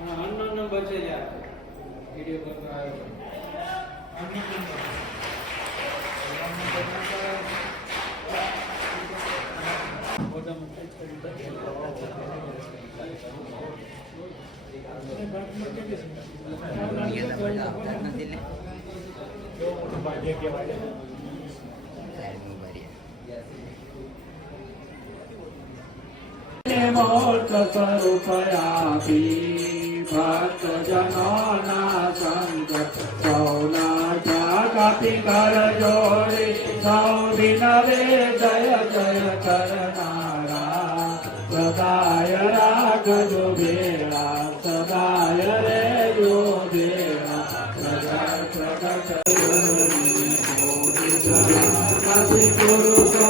Unknown number છે યાર video call પર આવ્યો અનનોન નંબર મોટ સ્વરૂપયાપી ભક્ત જનોના સંગ સૌના જાગતિ કર જોડી સૌ વિનવે જય જય કરનારા સદાય રાખજો ભેળા સદાય રે જો ભેળા પ્રગટ પુરુષો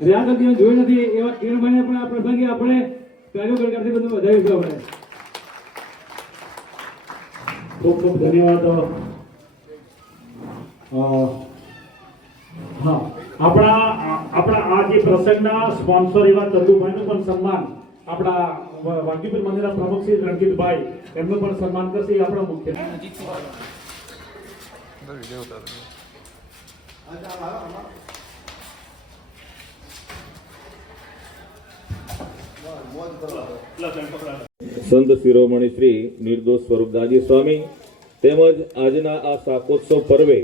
રહ્યા નથી જોઈ નથી એવા કિરણભાઈને પણ આ પ્રસંગે આપણે કાર્યો કરતી બધું વધારીશું આપણે ખૂબ ખૂબ ધન્યવાદ હા આપણા આ જે પ્રસંગના સ્પોન્સર એવા ચંદુભાઈનું પણ સન્માન આપણા વાઘજીપુર મંદિરના પ્રમુખ શ્રી રણજીતભાઈ એમનું પણ સન્માન કરશે એ આપણા મુખ્ય સંત શિરોમણી શ્રી નિર્દોષ સ્વરૂપદાસજી સ્વામી તેમજ આજના આ શાકોત્સવ પર્વે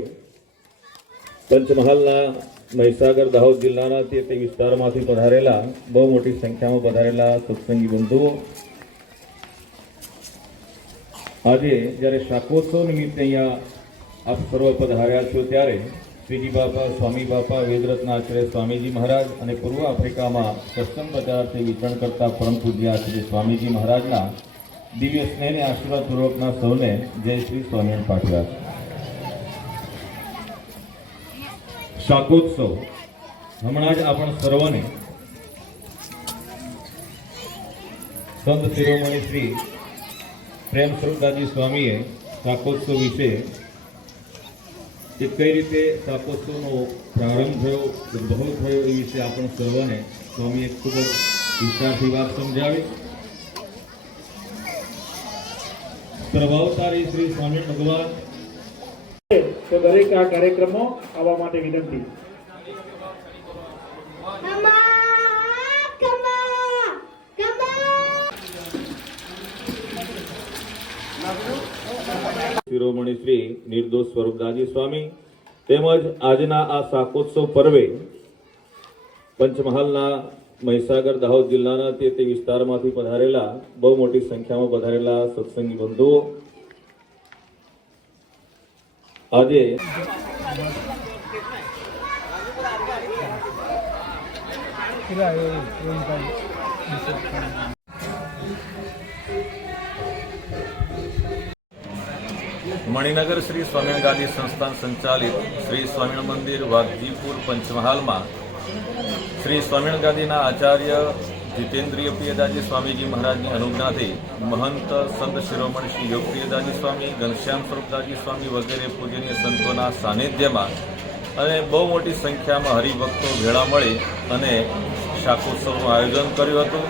પંચમહાલના મહીસાગર દાહોદ જિલ્લાના તે વિસ્તારમાંથી પધારેલા બહુ મોટી સંખ્યામાં પધારેલા સત્સંગી બંધુઓ, આજે જ્યારે શાકોત્સવ નિમિત્તે અહીંયા આપ સર્વ પધાર્યા છો ત્યારે શ્રીજી બાપા, સ્વામી બાપા, વેદરત્નાચાર્ય સ્વામીજી મહારાજ અને પૂર્વ આફ્રિકામાં કસ્ટમ બજારથી વિતરણ કરતા પરમ પૂજ્ય શ્રી સ્વામીજી મહારાજના દિવ્ય સ્નેહને આશીર્વાદપૂર્વકના સૌને જય શ્રી સ્વામિનારાયણ પાઠવ્યા. શાકોત્સવ હમણાં જ આપણા સર્વને સંત શિરોમણી શ્રી પ્રેમ સ્વરૂપદાસજી સ્વામીએ શાકોત્સવ વિશે કે કઈ રીતે શાકોત્સવનો પ્રારંભ થયો, ઉદ્ભવ થયો એ વિશે આપણે સર્વને સ્વામીએ ખૂબ જ વિસ્તારથી વાત સમજાવી. પ્રભાવશાળી શ્રી સ્વામી ભગવાન તો દરેક આ કાર્યક્રમો આવવા માટે વિનંતી. શિરોમણી શ્રી નિર્દોષ સ્વરૂપદાસજી સ્વામી તેમજ આજના આ શાકોત્સવ પર્વે પંચમહાલના મહીસાગર દાહોદ જિલ્લાના તે વિસ્તારમાંથી પધારેલા બહુ મોટી સંખ્યામાં પધારેલા સત્સંગી બંધુઓ, આજે મણિનગર શ્રી સ્વામિનારાયણ ગાદી સંસ્થાન સંચાલિત શ્રી સ્વામિનારાયણ મંદિર વાઘજીપુર પંચમહાલમાં શ્રી સ્વામિનારાયણ ગાદીના આચાર્ય જીતેન્દ્રિય પ્રિયદાસજી સ્વામીજી મહારાજની અનુજ્ઞાથી મહંત સંત શિરોમણી શ્રી યોગપ્રિયદાસજી સ્વામી, ઘનશ્યામ સ્વરૂપદાસજી સ્વામી વગેરે પૂજનીય સંતોના સાનિધ્યમાં અને બહુ મોટી સંખ્યામાં હરિભક્તો ભેળા મળી અને શાકોત્સવનું આયોજન કર્યું હતું.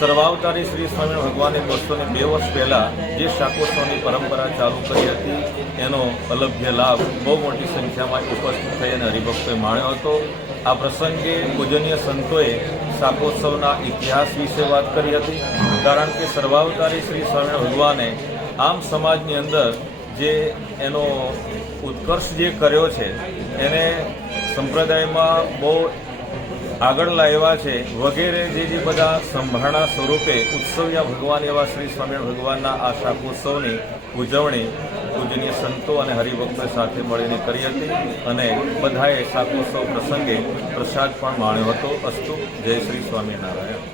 સર્વાવતારી શ્રી સ્વામિનારાયણ ભગવાને 202 વર્ષ પહેલાં જે શાકોત્સવની પરંપરા ચાલુ કરી હતી એનો અલભ્ય લાભ બહુ મોટી સંખ્યામાં ઉપસ્થિત થઈ અને હરિભક્તોએ માણ્યો હતો. આ પ્રસંગે પૂજનીય સંતોએ શાકોત્સવના ઇતિહાસ વિશે વાત કરી હતી. કારણ કે સર્વાવતારી શ્રી સ્વામિનારાયણ ભગવાને આમ સમાજની અંદર જે એનો ઉત્કર્ષ જે કર્યો છે એને સંપ્રદાયમાં બહુ આગળ લાવ્યા છે વગેરે જે બધા સંભાળના સ્વરૂપે ઉત્સવ્યા ભગવાન એવા શ્રી સ્વામિનારાયણ ભગવાનના આ શાકોત્સવની ઉજવણી પૂજનીય સંતો અને હરિભક્તો સાથે મળીને કરી હતી અને બધાએ શાકોત્સવ પ્રસંગે પ્રસાદ પણ માણ્યો હતો. અસ્તુ. જય શ્રી સ્વામિનારાયણ.